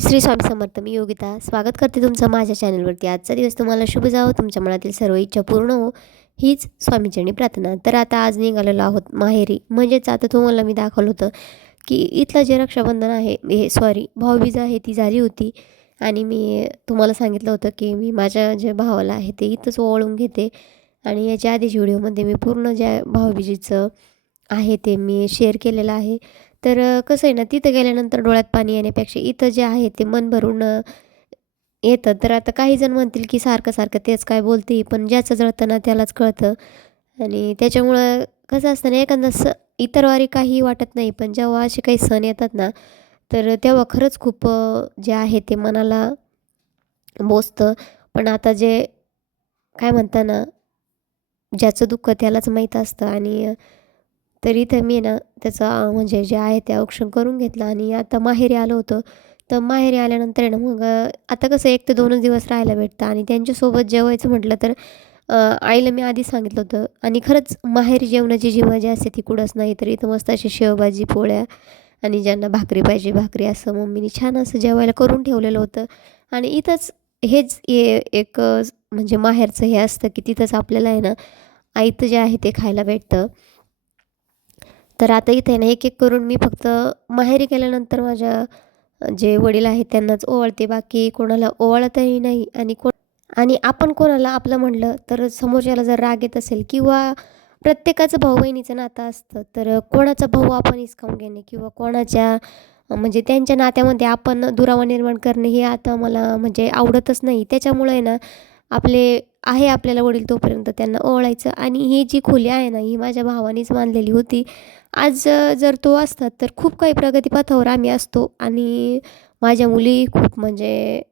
श्री स्वामी समर्थ मी योगिता. स्वागत करते तुमचं माझ्या चॅनलवरती. आजचा दिवस तुम्हाला शुभ जावं. तुमच्या मनातील सर्व इच्छा पूर्ण हो हीच स्वामीचरणी प्रार्थना. तर आता आज निघालेलो आहोत माहेरी. म्हणजेच आता तुम्हाला मी दाखवलं होतं की इथलं जे रक्षाबंधन आहे हे सॉरी भाऊबीज आहे ती झाली होती. आणि मी तुम्हाला सांगितलं होतं की मी माझ्या जे भावाला आहे ते इथंच ओळून घेते. आणि याच्या आधीच्या व्हिडिओमध्ये मी पूर्ण ज्या भाऊबीजीचं आहे ते मी शेअर केलेलं आहे. तर कसं आहे ना तिथं गेल्यानंतर डोळ्यात पाणी येण्यापेक्षा इथं जे आहे ते मन भरून येतं. तर आता काही जण म्हणतील की सारखं सारखं तेच काय बोलते पण ज्याचं जळतं ना त्यालाच कळतं. आणि त्याच्यामुळं कसं असतं ना एखादा स इतर वारी काही वाटत नाही पण जेव्हा असे काही सण येतात ना तर तेव्हा खरंच खूप जे आहे ते मनाला बोचतं पण आता जे काय म्हणता ना ज्याचं दुःख त्यालाच माहीत असतं. आणि तर इथं मी ना त्याचं म्हणजे जे आहे ते औक्षण करून घेतलं आणि आता माहेरी आलो होतो. तर माहेरी आल्यानंतर आहे ना मग आता कसं एक ते दोनच दिवस राहायला भेटतं आणि त्यांच्यासोबत जेवायचं म्हटलं तर आईला मी आधीच सांगितलं होतं. आणि खरंच माहेरी जेवणाची जी मजा असते ती कुठंच नाही. तर इथं मस्त अशी शेवभाजी पोळ्या आणि ज्यांना भाकरी पाहिजे भाकरी असं मम्मीने छान असं जेवायला करून ठेवलेलं होतं. आणि इथंच हेच हे एक म्हणजे माहेरचं हे असतं की तिथंच आपल्याला आहे ना आईचं जे आहे ते खायला भेटतं. तर आता इथे ना एक एक करून मी फक्त माहेरी गेल्यानंतर माझ्या जे वडील आहेत त्यांनाच ओवाळते. बाकी कोणाला ओवाळतही नाही आणि कोण आणि आपण कोणाला आपलं म्हणलं तर समोरच्याला जर राग येत असेल किंवा प्रत्येकाचं भाऊ बहिणीचं नातं असतं तर कोणाचा भाऊ आपण हिसकावून घेणे किंवा कोणाच्या म्हणजे त्यांच्या नात्यामध्ये आपण दुरावा निर्माण करणे हे आता मला म्हणजे आवडतच नाही. त्याच्यामुळे ना आपले आहे आपल्याला वडील तोपर्यंत त्यांना ओळायचं आणि ही जी खोली आहे ना ही माझ्या भावानेच मानलेली होती. आज जर तो असतात तर खूप काही प्रगतीपथावर आम्ही असतो. आणि माझ्या मुली खूप म्हणजे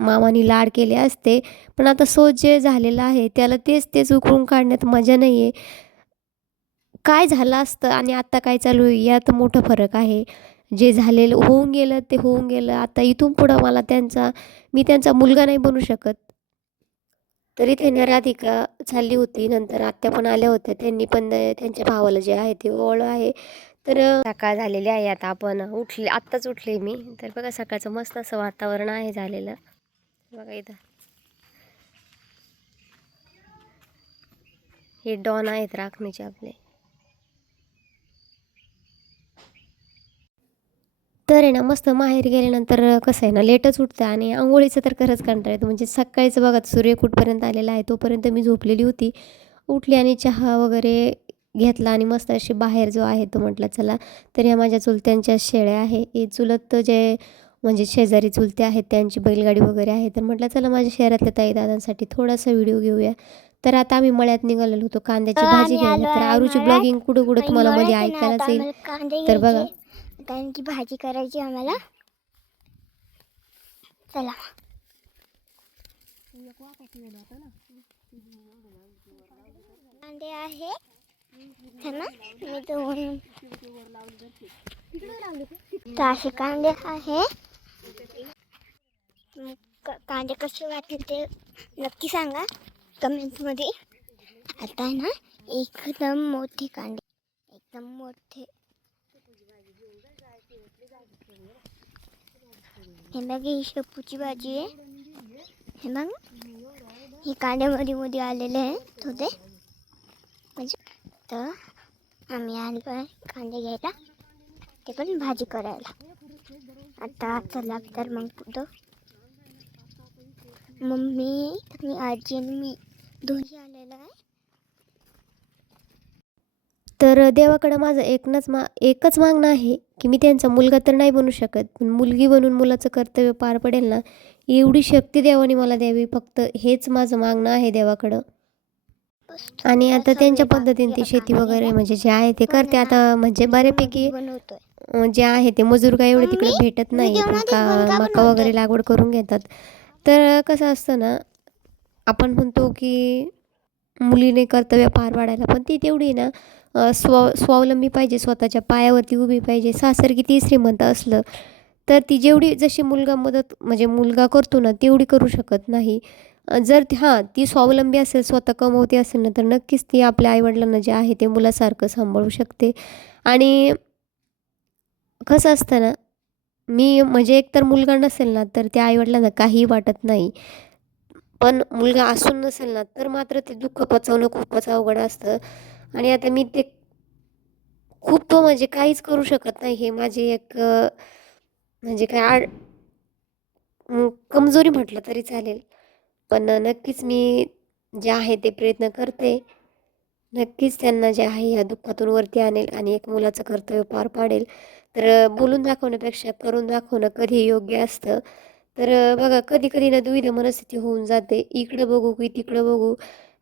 मामानी लाड केले असते. पण आता सोच जे झालेलं आहे त्याला तेच तेच उकळून काढण्यात मजा नाही आहे काय झालं असतं आणि आत्ता काय चालू आहे यात मोठा फरक आहे. जे झालेलं होऊन गेलं ते होऊन गेलं. आता इथून पुढं मला त्यांचा मी त्यांचा मुलगा नाही बनू शकत. तरी त्यांनी राधिका चालली होती. नंतर आत्या पण आल्या होत्या. त्यांनी पण त्यांच्या भावाला जे आहे ते ओळ आहे. तर सकाळ झालेली आहे आता आपण. उठले आत्ताच उठले मी. तर बघा सकाळचं मस्त असं वातावरण आहे झालेलं. बघा इथं. हे डॉन आहेत राखणीचे आपले तर आहे ना मस्त माहेर गेल्यानंतर कसं आहे ना लेटच उठतं आणि आंघोळीचं तर खरंच कंटाळा येतो. म्हणजे सकाळीचं बघा सूर्य कुठपर्यंत आलेला आहे तोपर्यंत मी झोपलेली होती. उठली आणि चहा वगैरे घेतला आणि मस्त अशी बाहेर जो आहे तो म्हटलं चला तर ह्या माझ्या चुलत्यांच्या शेळ्या आहे. हे चुलत जे म्हणजे शेजारी चुलते आहेत त्यांची बैलगाडी वगैरे आहे. तर म्हटलं चला माझ्या शहरातल्या ताई दादांसाठी थोडासा व्हिडिओ घेऊया. तर आता आम्ही मळ्यात निघालेलो होतो. कांद्याची भाजी घ्यायला. तर आरूची. ब्लॉगिंग कुठं कुठं तुम्हाला मध्ये ऐकायलाच येईल तर बघा. कारण की भाजी करायची आम्हाला. चला. कांदे आहे. है ना? मी दोन तर असे कांदे आहे. क- कांदे कसे वाटले ते नक्की सांगा कमेंटमध्ये. आता आहे ना एकदम मोठे कांदे. एकदम मोठे. हे। बघ ही शेपूची भाजी आहे हे बघ ही कांद्यामध्ये मध्ये आलेले आहे होते म्हणजे तर आम्ही आलो आहे कांदे घ्यायला ते पण भाजी करायला आता चला तर मग कुठं मम्मी आणि आजी आणि मी दोन्ही आलेलं आहे तर देवाकडं माझं एकनंच मा एकच मागणं आहे की मी त्यांचा मुलगा तर नाही बनू शकत. पण मुलगी बनून मुलाचं कर्तव्य पार पडेल ना एवढी शक्ती देवाने मला द्यावी. फक्त हेच माझं मागणं आहे देवाकडं. आणि आता त्यांच्या पद्धतीने ती शेती वगैरे म्हणजे जे आहे ते करते. आता म्हणजे बऱ्यापैकी जे आहे ते मजूर काही एवढे तिकडे भेटत नाही का मका. वगैरे लागवड करून घेतात. तर कसं असतं ना आपण म्हणतो की मुलीने कर्तव्य पार पाडायला. पण ती तेवढी ना स्व स्वावलंबी पाहिजे स्वतःच्या पायावरती उभी पाहिजे सासर किती श्रीमंत असलं तर ती जेवढी जशी मुलगा मदत म्हणजे मुलगा करतो ना तेवढी करू शकत नाही. जर हां ती स्वावलंबी असेल स्वतः कमवते असेल ना तर नक्कीच ती आपल्या आईवडिलांना जे आहे ते मुलासारखं सांभाळू शकते. आणि कसं असतं ना मी म्हणजे एकतर मुलगा नसेल ना तर त्या आईवडिलांना काहीही वाटत नाही. पण मुलगा असून नसेल ना तर मात्र ते दुःख पचवणं खूपच अवघड असतं. आणि आता मी ते खूप म्हणजे काहीच करू शकत नाही. हे माझी एक म्हणजे काय आड कमजोरी म्हटलं तरी चालेल. पण नक्कीच मी जे आहे ते प्रयत्न करते. नक्कीच त्यांना जे आहे या दुःखातून वरती आणेल आणि एक मुलाचं कर्तव्य पार पाडेल. तर बोलून दाखवण्यापेक्षा करून दाखवणं कधी योग्य असतं? तर बघा कधी कधी ना दुविधा मनस्थिती होऊन जाते. इकडं बघू की तिकडं बघू.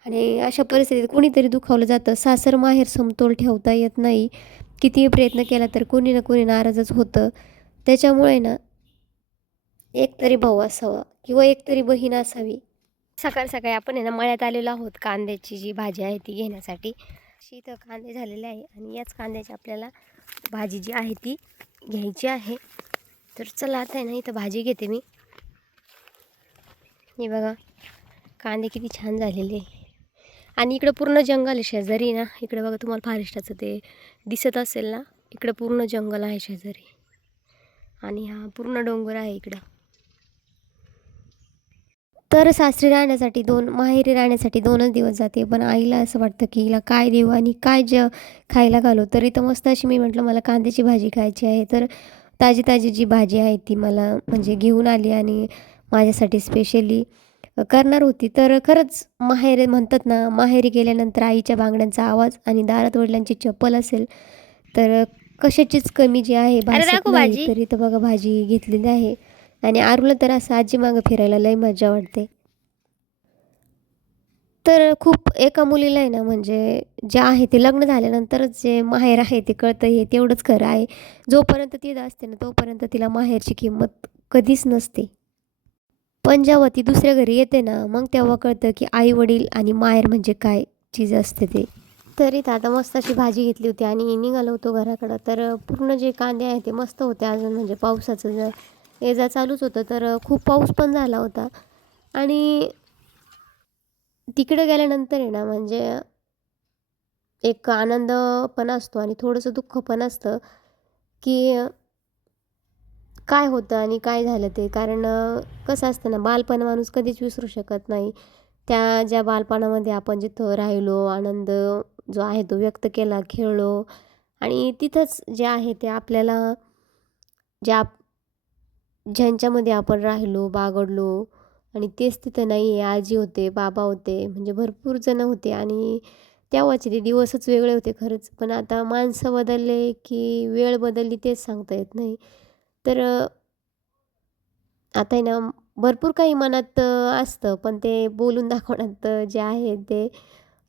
आणि अशा परिस्थितीत कोणीतरी दुखावलं जातं. सासर माहेर समतोल ठेवता येत नाही. कितीही प्रयत्न केला तर कोणी ना कोणी नाराजच होतं. त्याच्यामुळे ना एक तरी भाऊ असावा किंवा एक तरी बहीण असावी. सकाळ सकाळी आपण आहे ना मळ्यात आलेलो आहोत कांद्याची जी भाजी आहे ती घेण्यासाठी. शीत कांदे झालेले आहे आणि याच कांद्याची आपल्याला भाजी जी आहे ती घ्यायची आहे. तर चला आता आहे ना इथं भाजी घेते मी. हे बघा कांदे किती छान झालेले आणि इकडं पूर्ण जंगल आहे शेजारी ना. इकडं बघा तुम्हाला फारेस्टाचं ते दिसत असेल ना. इकडं पूर्ण जंगल आहे शेजारी. आणि हा पूर्ण डोंगर आहे इकडं. तर सासरी राहण्यासाठी दोन माहेरी राहण्यासाठी दोनच दिवस जाते. पण आईला असं वाटतं की हिला काय देऊ आणि काय ज खायला घालू. तर इथं मस्त अशी मी म्हटलं मला कांद्याची भाजी खायची आहे. तर ताजी ताजी जी भाजी आहे ती मला म्हणजे घेऊन आली आणि माझ्यासाठी स्पेशली करणार होती. तर खरंच माहेर म्हणतात ना माहेरी गेल्यानंतर आईच्या बांगड्यांचा आवाज आणि दारात वडिलांची चप्पल असेल तर कशाचीच कमी जी आहे भाजी. तर इथं बघा भाजी घेतलेली आहे. आणि आरूला तर असं आजी मागं फिरायला लई मजा वाटते. तर खूप एका मुलीला आहे ना म्हणजे जे आहे ते लग्न झाल्यानंतरच जे माहेर आहे ते कळतं हे तेवढंच खरं आहे. जोपर्यंत ती असते ना तोपर्यंत तिला माहेरची किंमत कधीच नसते. पण जेव्हा ती दुसऱ्या घरी येते ना मग तेव्हा कळतं की आई वडील आणि माहेर म्हणजे काय चीज असते ते. तरी तर आता मस्त अशी भाजी घेतली होती आणि निघालो होतो घराकडं. तर पूर्ण जे कांदे आहे ते मस्त होते अजून म्हणजे पावसाचं जर ये जा चालूच होतं तर खूप पाऊस पण झाला होता. आणि तिकडे गेल्यानंतर आहे ना म्हणजे एक आनंद पण असतो आणि थोडंसं दुःख पण असतं की काय होतं आणि काय झालं ते. कारण कसं असतं ना बालपण माणूस कधीच विसरू शकत नाही. त्या ज्या बालपणामध्ये आपण जिथं राहिलो आनंद जो आहे तो व्यक्त केला खेळलो आणि तिथंच जे आहे ते आपल्याला ज्या ज्यांच्यामध्ये आपण राहिलो बागडलो आणि तेच तिथं नाही आहे आजी होते बाबा होते म्हणजे भरपूर जणं होते आणि तेव्हाचे ते दिवसच वेगळे होते खरंच. पण आता माणसं बदलले की वेळ बदलली तेच सांगता येत नाही. तर आता आहे ना भरपूर काही मनात असतं. पण ते बोलून दाखवण्यात जे आहे ते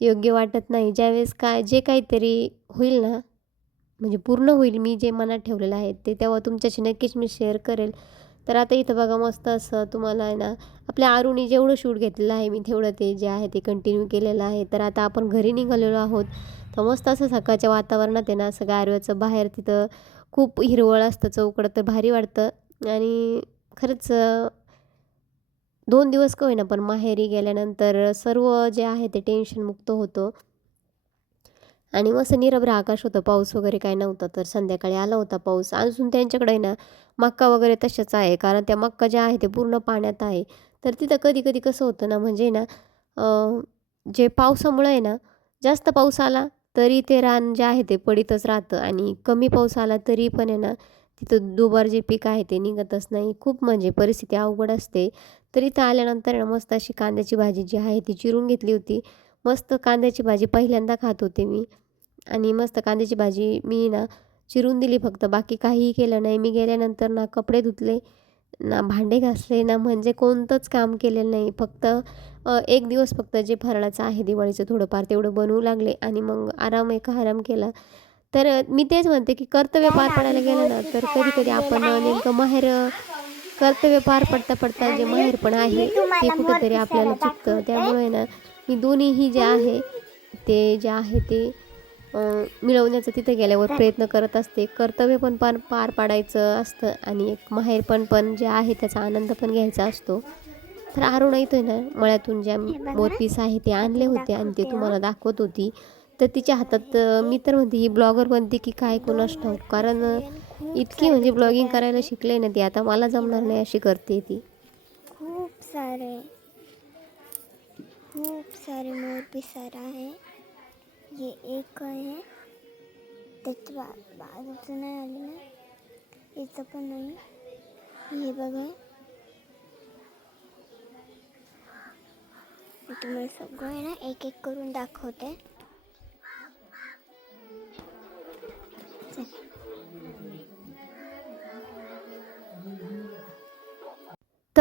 योग्य वाटत नाही. ज्यावेळेस काय जे काहीतरी होईल ना म्हणजे पूर्ण होईल मी जे मनात ठेवलेलं आहे ते तेव्हा तुमच्याशी नक्कीच मी शेअर करेल. तर आता इथं बघा मस्त असं तुम्हाला आहे ना आपल्या आरुणी जेवढं शूट घेतलेलं आहे मी तेवढं ते जे आहे ते कंटिन्यू केलेलं आहे. तर आता आपण घरी निघालेलो आहोत. तर मस्त असं सकाळच्या वातावरणात आहे ना असं गारव्याचं बाहेर तिथं खूप हिरवळ असतं चौकडं तर भारी वाटतं. आणि खरंच दोन दिवस का होईना पण माहेरी गेल्यानंतर सर्व जे आहे ते टेन्शनमुक्त होतं. आणि मस्त निरभ्र आकाश होतं. पाऊस वगैरे काय नव्हता तर संध्याकाळी आला होता पाऊस. अजून त्यांच्याकडे ना मक्का वगैरे तशाच आहे कारण त्या मक्का ज्या आहे ते पूर्ण पाण्यात आहे. तर तिथं कधी कधी कसं होतं ना म्हणजे ना जे पावसामुळं आहे ना जास्त पाऊस आला तरी ते रान जे आहे ते पडीतच राहतं. आणि कमी पाऊस आला तरी पण आहे ना तिथं दुबार जे पीक आहे ते निघतच नाही. खूप म्हणजे परिस्थिती अवघड असते. तर इथं आल्यानंतर ना मस्त अशी कांद्याची भाजी जी आहे ती चिरून घेतली होती. मस्त कांद्याची भाजी पहिल्यांदा खात होते मी. आणि मस्त कांद्याची भाजी मी ना चिरून दिली फक्त. बाकी काहीही केलं नाही. मी गेल्यानंतर ना कपडे धुतले ना भांडे घासले ना म्हणजे कोणतंच काम केलेलं नाही. फक्त एक दिवस फक्त जे फराळाचं आहे दिवाळीचं थोडंफार तेवढं बनवू लागले आणि मग आराम एक आराम केला. तर मी तेच म्हणते की कर्तव्य पार पडायला गेलं ना तर कधी कधी आपण नेमकं माहेर कर्तव्य पार पडता पडता जे माहेर पण आहे ते कुठेतरी आपल्याला चुकतं. त्यामुळे ना मी दोन्हीही जे आहे ते जे आहे ते मिळवण्याचं तिथे गेल्यावर प्रयत्न करत असते. कर्तव्य पण पार पार पाडायचं असतं आणि एक माहेर पण पण जे आहे त्याचा आनंद पण घ्यायचा असतो. तर आरूण येतो आहे ना मळ्यातून ज्या मोरपीस आहे ते आणले होते आणि ते तुम्हाला दाखवत होती. तर तिच्या हातात मी तर म्हणते ही ब्लॉगर बनते की काय कोणास ठाऊक? कारण इतकी म्हणजे ब्लॉगिंग करायला शिकले ना ती आता मला जमणार नाही अशी करते ती. खूप सारे. खूप सारे मोर भी सारा है। ये एक है। त्याचं बा बाजूचं नाही आलं ना याचं पण नाही। हे बघा। तुम्हाला सगळं आहे ना एक एक करून दाखवते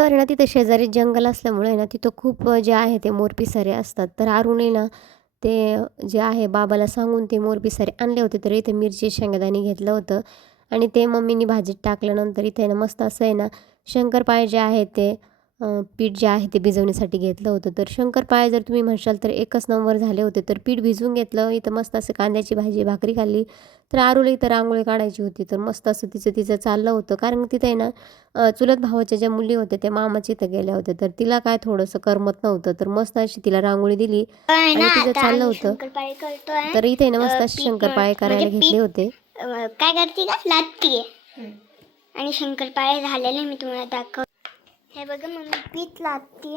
तर ना तिथं शेजारी जंगल असल्यामुळे ना तिथं खूप जे आहे ते मोरपिसारे असतात. तर अरुणे ना ते जे आहे बाबाला सांगून ते मोरपिसारे आणले होते. तर इथे मिरची शेंगदाणे घेतलं होतं. आणि ते मम्मीनी भाजीत टाकल्यानंतर इथे ना मस्त असं आहे ना शंकरपाळे जे आहे ते पीठ जे आहे ते भिजवण्यासाठी घेतलं होतं. तर शंकरपाळे जर तुम्ही म्हणशाल तर एकच नंबर झाले होते. तर पीठ भिजवून घेतलं. इथं मस्त असं कांद्याची भाजी भाकरी खाल्ली. तर आरुला इथं रांगोळी काढायची होती. तर मस्त असं तिचं तिचं चाललं होतं. कारण तिथे आहे ना चुलत भावाच्या ज्या मुली होत्या त्या मामाच्या इथं गेल्या होत्या. तर तिला काय थोडंसं करमत नव्हतं. तर मस्त अशी तिला रांगोळी दिली. आणि तिचं चाललं होतं. तर इथे ना मस्त अ, असे पीठ शंकरपाळे म्हणजे करायला घेतले होते. काय करते का? आणि शंकरपाळे झालेले मी तुम्हाला दाखव हे बघा मम्मी पीठ लागते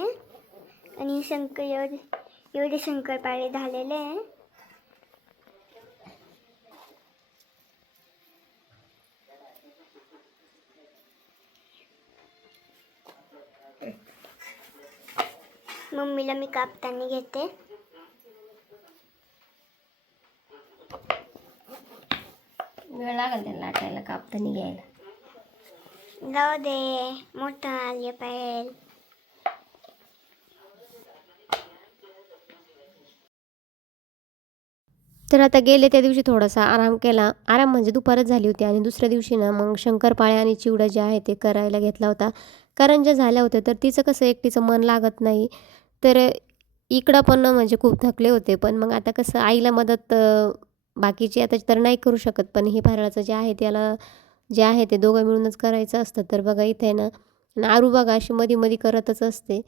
आणि शंकर एवढे एवढे शंकरपाळे झालेले आहे. मम्मीला मी कापताना घेते. वेळ लागेल त्यांना लाटायला कापताना घ्यायला. जाऊ दे मोठा आले पाहिजे तर आता गेले त्या दिवशी थोडासा आराम केला. आराम म्हणजे दुपारच झाली होती आणि दुसऱ्या दिवशी ना मग शंकरपाळे आणि चिवडा जे आहे ते करायला घेतला होता. करंज्या झाल्या होत्या तर तिचं कसं एकटीचं मन लागत नाही. तर इकडं पण म्हणजे खूप थकले होते. पण मग आता कसं आईला मदत बाकीची आता तर नाही करू शकत. पण हे फराळाचं जे आहे त्याला जे आहे ते दोघं मिळूनच करायचं असतं. तर बघा इथे ना आरू बघा अशी मध्ये मध्ये करतच असते.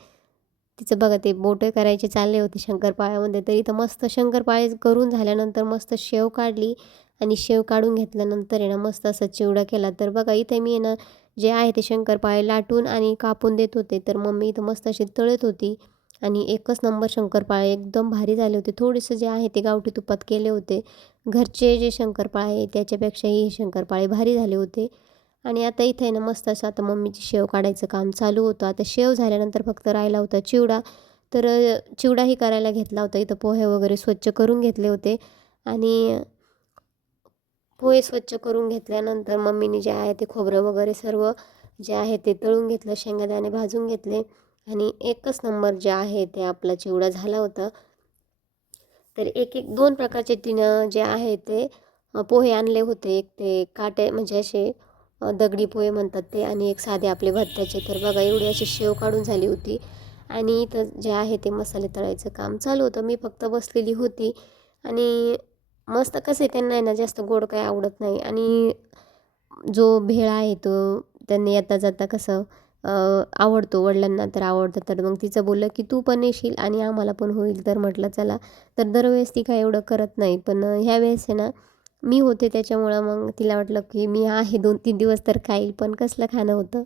तिचं बघा ते बोटे करायचे चालले होते शंकरपाळ्यामध्ये. तर इथं मस्त शंकरपाळे करून झाल्यानंतर मस्त शेव काढली आणि शेव काढून घेतल्यानंतर आहे ना मस्त असा चिवडा केला. तर बघा इथे मी आहे ना जे आहे ते शंकरपाळे लाटून आणि कापून देत होते. तर मम्मी इथं मस्त अशी तळत होती. आणि एकच नंबर शंकरपाळे एकदम भारी झाले होते. थोडेसे जे आहे ते गावठी तुपात केले होते. घरचे जे शंकरपाळे आहे त्याच्यापेक्षाही हे शंकरपाळे भारी झाले होते. आणि आता इथे आहे ना मस्त असं आता मम्मीची शेव काढायचं काम चालू होतं. आता शेव झाल्यानंतर फक्त राहिला होता चिवडा. तर चिवडाही करायला घेतला होता. इथं पोहे वगैरे स्वच्छ करून घेतले होते. आणि पोहे स्वच्छ करून घेतल्यानंतर मम्मीने जे आहे ते खोबरं वगैरे सर्व जे आहे ते तळून घेतलं शेंगादाणे भाजून घेतले. आणि एकच नंबर जे आहे ते आपला चिवडा झाला होता तर एक एक दोन प्रकारचे तिनं जे आहे ते पोहे आणले होते. एक ते काटे म्हणजे असे दगडी पोहे म्हणतात ते आणि एक साधे आपले भत्त्याचे. तर बघा एवढी अशी शेव काढून झाली होती आणि इथं जे आहे ते मसाले तळायचं काम चालू होतं. मी फक्त बसलेली होती आणि मस्त कसं आहे त्यांना आहे ना जास्त गोड काही आवडत नाही. आणि जो भेळ आहे तो त्यांनी येता जाता कसं आवडतो वडिलांना तर आवडतं. तर मग तिचं बोललं की तू पण येशील आणि आम्हाला पण होईल. तर म्हटलं चला. तर दरवेळेस ती काय एवढं करत नाही. पण ह्या वेळेस आहे ना मी होते त्याच्यामुळं मग तिला वाटलं की मी आहे दोन तीन दिवस तर खाईल पण कसलं खाणं होतं?